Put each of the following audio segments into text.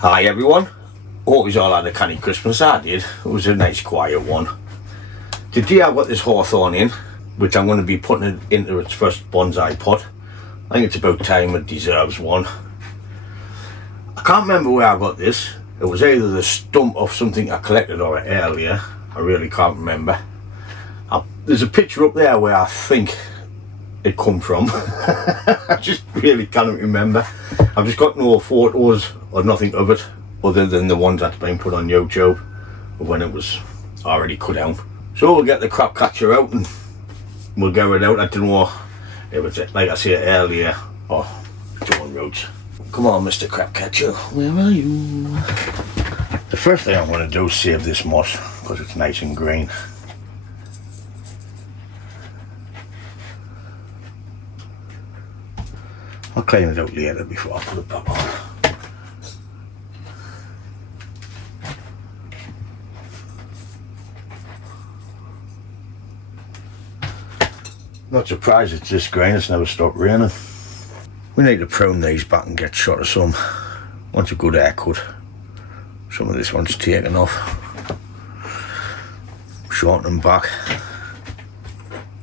Hi everyone, hope you all had a canny Christmas. I did. It was a nice quiet one. Today I've got this Hawthorn in, which I'm going to be putting it into its first bonsai pot. I think it's about time it deserves one. I can't remember where I got this. It was either the stump of something I collected or earlier. I really can't remember. There's a picture up there where I think it come from. I just really can't remember. I've just got no photos or nothing of it other than the ones that's been put on YouTube when it was already cut out. So we'll get the crab catcher out and we'll get it out. I don't know if it's, like I said earlier, or it's on roads. Come on, Mr. Crab Catcher, where are you? The first thing I'm going to do is save this moss because it's nice and green. I'll clean it out later before I put it back on. Not surprised it's this green, it's never stopped raining. We need to prune these back and get shot of some. Want a good haircut. Some of this one's taken off. Shorten them back.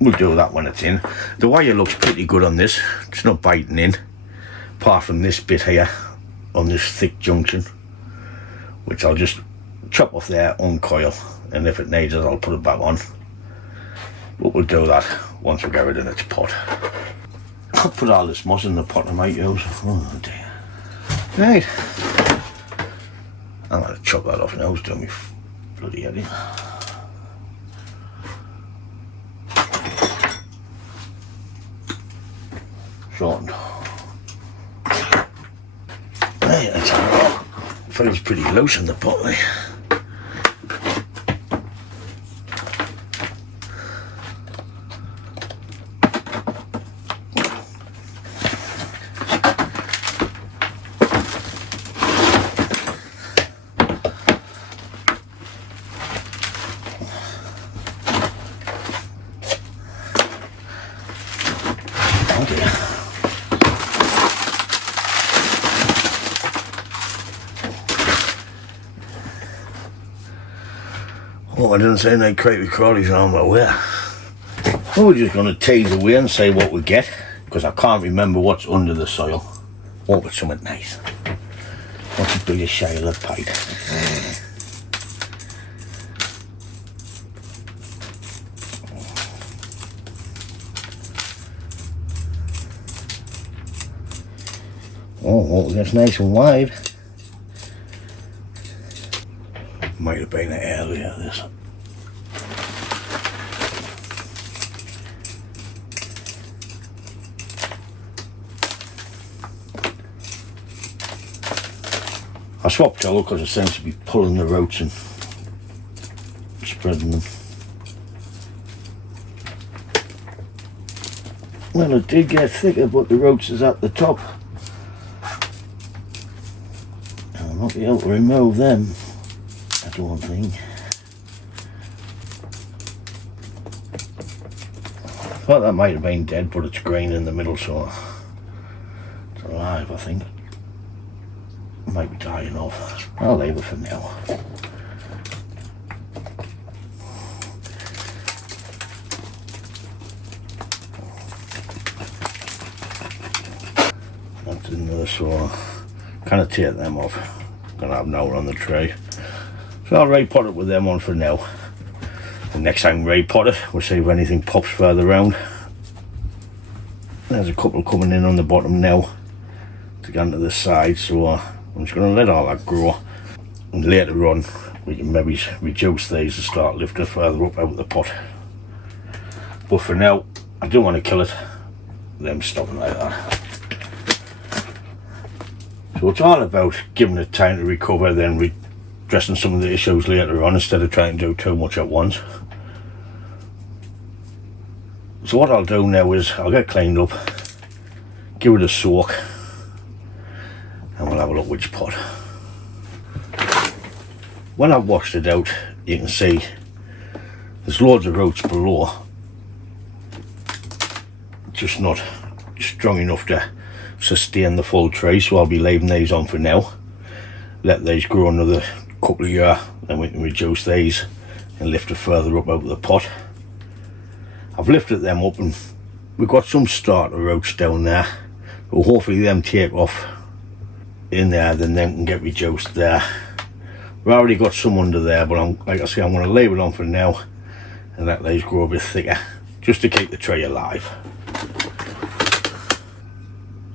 We'll do that when it's in. The wire looks pretty good on this. It's not biting in. Apart from this bit here on this thick junction, which I'll just chop off there, uncoil, and if it needs it I'll put it back on. But we'll do that once we get it in its pot. I'll put all this moss in the pot I might use. Oh dear. Right. I'm going to chop that off now. It's doing me bloody head in. Shortened. Right, that's all. Feels pretty loose in the pot, eh? Oh, I didn't say no creepy crawlies on my way. Well, we're just going to tease away and see what we get, because I can't remember what's under the soil. Oh, but something nice. What's a bit of shale of pipe? Oh, that's nice and wide. Might have been earlier, this. I swapped colour because it seems to be pulling the roots and spreading them. Well, it did get thicker, but the roots is at the top. I'll not be able to remove them. One thing. Thought that might have been dead, but it's green in the middle, so it's alive, I think. It might be dying off. I'll leave it for now. That's another, so kind of tear them off. Gonna have no one on the tray. So I'll repot it with them on for now. The next time we repot it, we'll see if anything pops further around. There's a couple coming in on the bottom now to go onto the side, so I'm just going to let all that grow. And later on, we can maybe reduce these and start lifting further up out of the pot. But for now, I don't want to kill it. Them stopping like that. So it's all about giving it time to recover, then addressing some of the issues later on instead of trying to do too much at once. So what I'll do now is I'll get cleaned up, give it a soak, and we'll have a look which pot. When I've washed it out, you can see there's loads of roots below, just not strong enough to sustain the full tree, so I'll be leaving these on for now. let these grow another couple of years, then we can reduce these and lift it further up out of the pot. I've lifted them up and we've got some starter roots down there, but hopefully them take off in there, then them can get reduced there. We've already got some under there, but like I say, I'm going to leave it on for now and let these grow a bit thicker, just to keep the tree alive.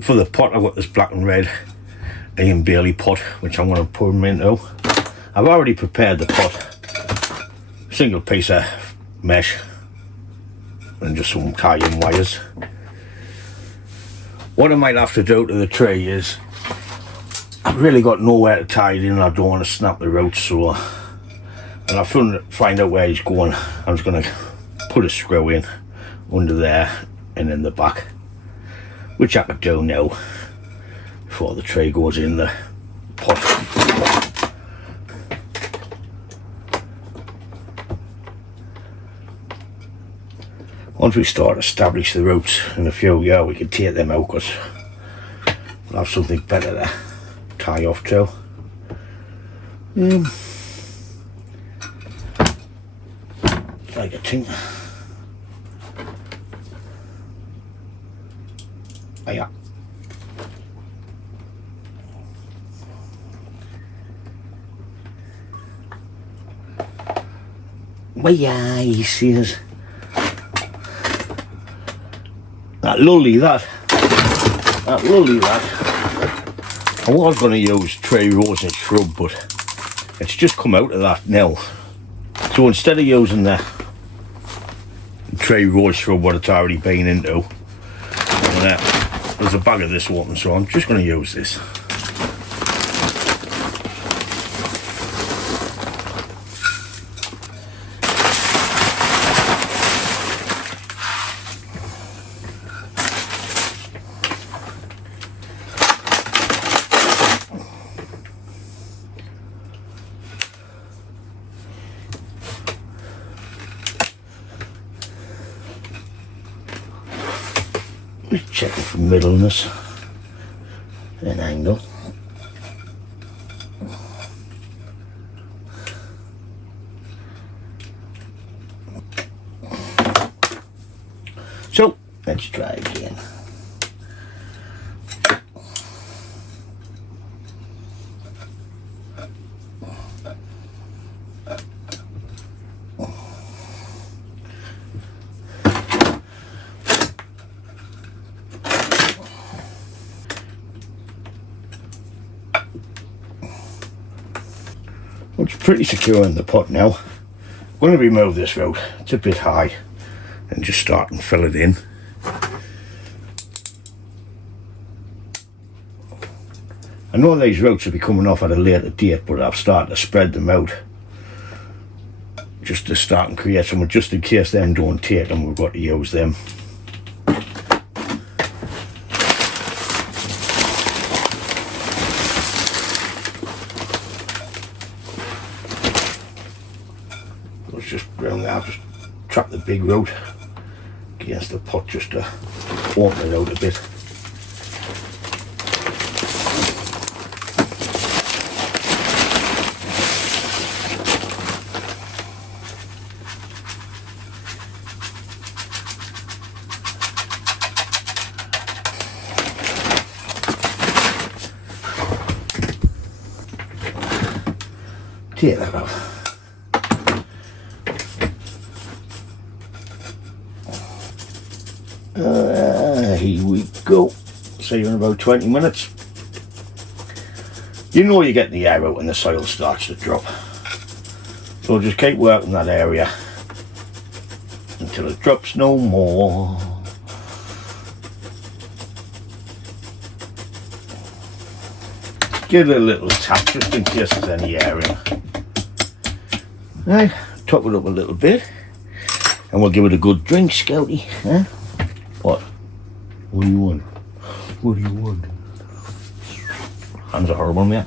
For the pot, I've got this black and red Ian Bailey pot, which I'm going to put them into. I've already prepared the pot, single piece of mesh and just some tie-in wires. What I might have to do to the tree is, I've really got nowhere to tie it in and I don't want to snap the roots, so and I've find out where he's going. I'm just going to put a screw in under there and in the back, which I could do now before the tree goes in the pot. Once we start to establish the roots in a few years, we can take them out because we'll have something better to tie off to. Like a thing. Oh, yeah. Well, yeah, he says. That lolly, that. I was going to use tree rose and shrub, but it's just come out of that now. So instead of using the tree rose shrub, what it's already been into, there's a bag of this open, so I'm just going to use this. Just check it for middleness and angle. So let's try again. It's pretty secure in the pot now. I'm going to remove this root, it's a bit high, and just start and fill it in. I know these roots will be coming off at a later date, but I've started to spread them out just to start and create some, just in case them don't take them, we've got to use them. Just round there, just trap the big root against the pot just to open it out a bit. Take that out. Here we go. See you in about 20 minutes. You know you're getting the air out when the soil starts to drop. So just keep working that area until it drops no more. Give it a little tap just in case there's any air in. Right, top it up a little bit and we'll give it a good drink, Scouty. Huh? What? What do you want? What do you want? Hands are horrible, man.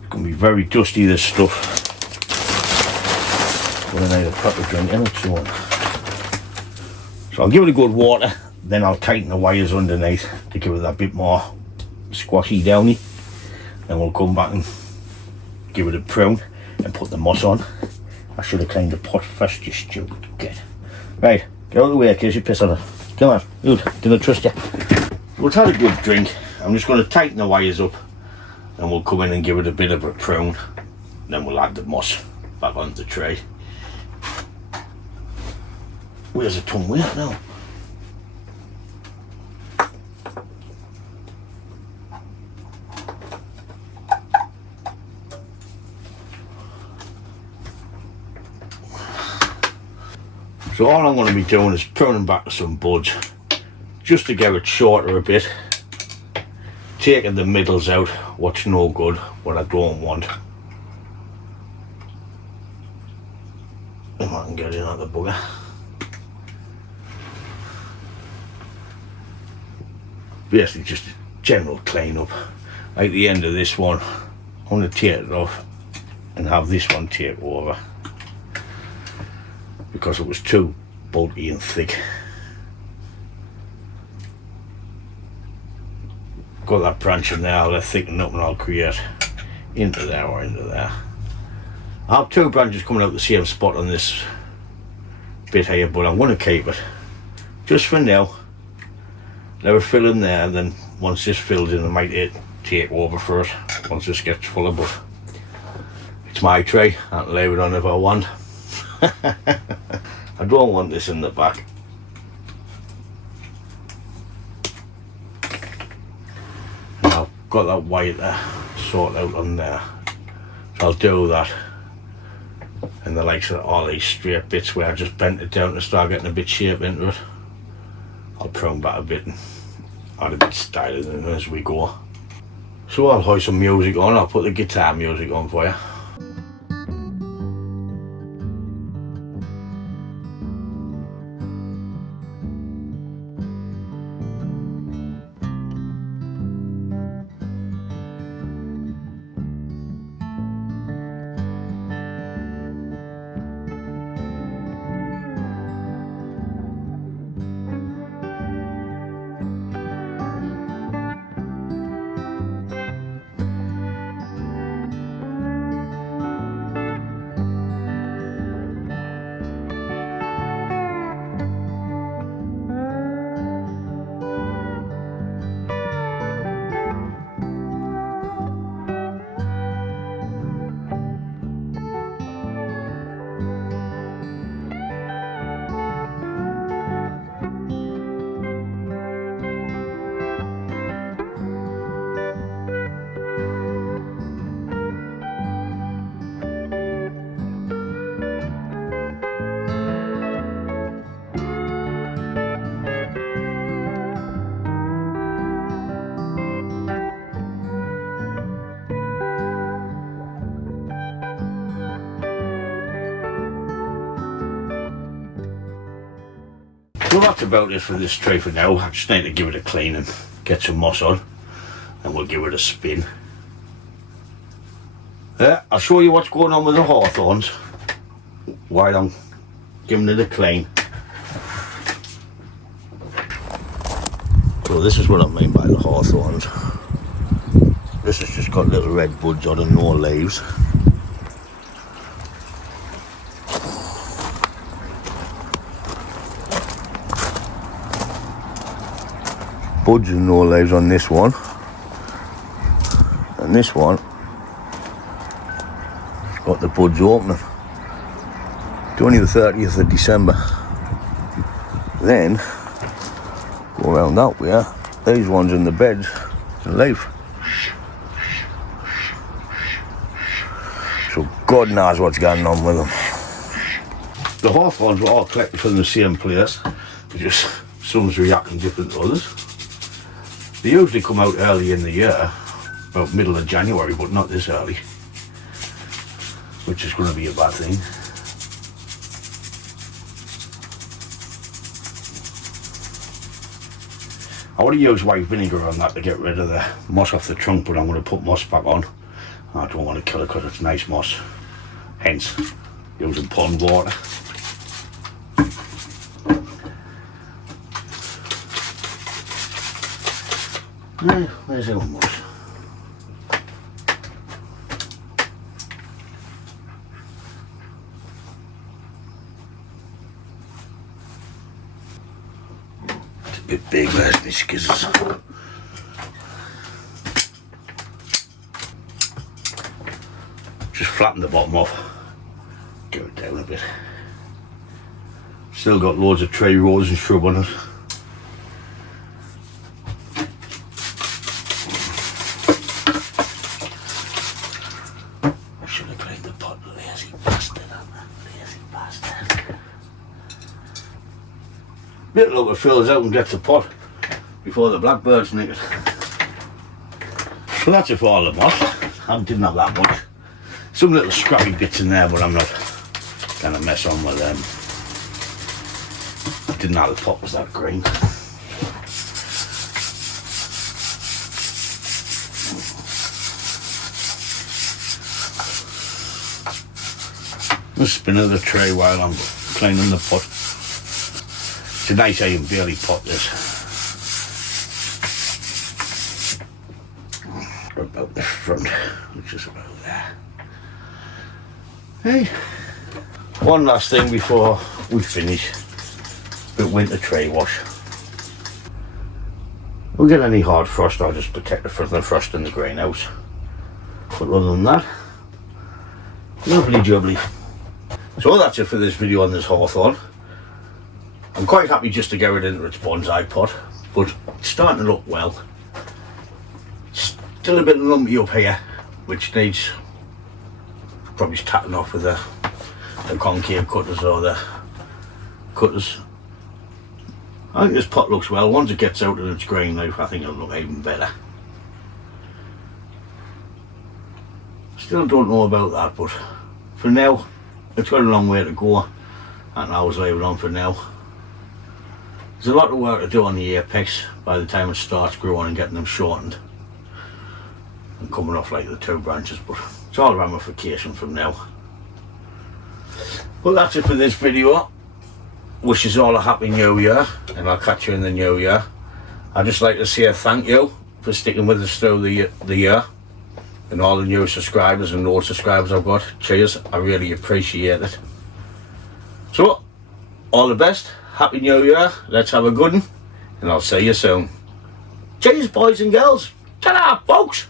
It's going to be very dusty, this stuff. Gonna need a proper drink in it soon. So I'll give it a good water, then I'll tighten the wires underneath to give it a bit more squashy downy. Then we'll come back and give it a prune and put the moss on. I should have cleaned the pot first, you stupid git. Right, get out of the way in case you piss on it. Come on, good, didn't trust you. We'll have a good drink. I'm just going to tighten the wires up and we'll come in and give it a bit of a prune. Then we'll add the moss back onto the tray. Where's the tongue weight now? So all I'm going to be doing is pruning back some buds just to get it shorter a bit, taking the middles out, what's no good, what I don't want. If I can get in on the bugger. Basically just a general clean up. At the end of this one, I'm going to take it off and have this one take over because it was too bulky and thick. Got that branch in there, I'll thicken up and I'll create into there or into there. I have two branches coming out the same spot on this bit here, but I'm going to keep it just for now. Let it fill in there, and then once this fills in I might take over for it once this gets fuller, but it's my tray, I can leave it on if I want. I don't want this in the back. Now I've got that white there sorted out on there, so I'll do that. And the likes of all these straight bits where I just bent it down to start getting a bit shape into it, I'll prune back a bit and add a bit of style in it as we go. So I'll hoist some music on, I'll put the guitar music on for you. So that's about it for this tray for now. I just need to give it a clean and get some moss on, and we'll give it a spin. I'll show you what's going on with the hawthorns while I'm giving it a clean. So this is what I mean by the hawthorns. This has just got little red buds on and no leaves. Buds and no leaves on this one, and this one has got the buds opening. It's only the 30th of December. Then go around that way, these ones in the beds and leaf. So God knows what's going on with them. The hawthorns were all collected from the same place, just some's reacting different to others. They usually come out early in the year, about middle of January, but not this early, which is going to be a bad thing. I would have used white vinegar on that to get rid of the moss off the trunk, but I'm going to put moss back on. I don't want to kill it because it's nice moss, hence using pond water. Where's our mush? It's a bit big, where's my skizzers? Just flatten the bottom off, go it down a bit. Still got loads of tree rose and shrub on it. I should have cleaned the pot, lazy bastard, lazy bastard. Bit look, it fills out and gets the pot before the blackbirds nick it. So that's it for all the moss. I didn't have that much. Some little scrappy bits in there, but I'm not gonna mess on with them. Didn't know the pot was that green. I'll spin of the tray while I'm cleaning the pot. It's a nice iron Bailey pot, this. About the front, which is about there. Hey, one last thing before we finish. Bit winter tray wash. If we get any hard frost, I'll just protect it from the frost in the greenhouse. But other than that, lovely jubbly. So that's it for this video on this Hawthorn. I'm quite happy just to get it into its bonsai pot, but it's starting to look well. Still a bit lumpy up here, which needs probably tatting off with the concave cutters or the cutters. I think this pot looks well. Once it gets out of its green leaf, I think it'll look even better. Still don't know about that, but for now, it's got a long way to go, and I was leaving it on for now. There's a lot of work to do on the apex by the time it starts growing and getting them shortened and coming off like the two branches, but it's all ramification from now. Well, that's it for this video. Wish you all a happy new year, and I'll catch you in the new year. I'd just like to say thank you for sticking with us through the year, and all the new subscribers and old subscribers I've got. Cheers, I really appreciate it. So, all the best, happy new year, let's have a good one, and I'll see you soon. Cheers, boys and girls. Ta-da, folks.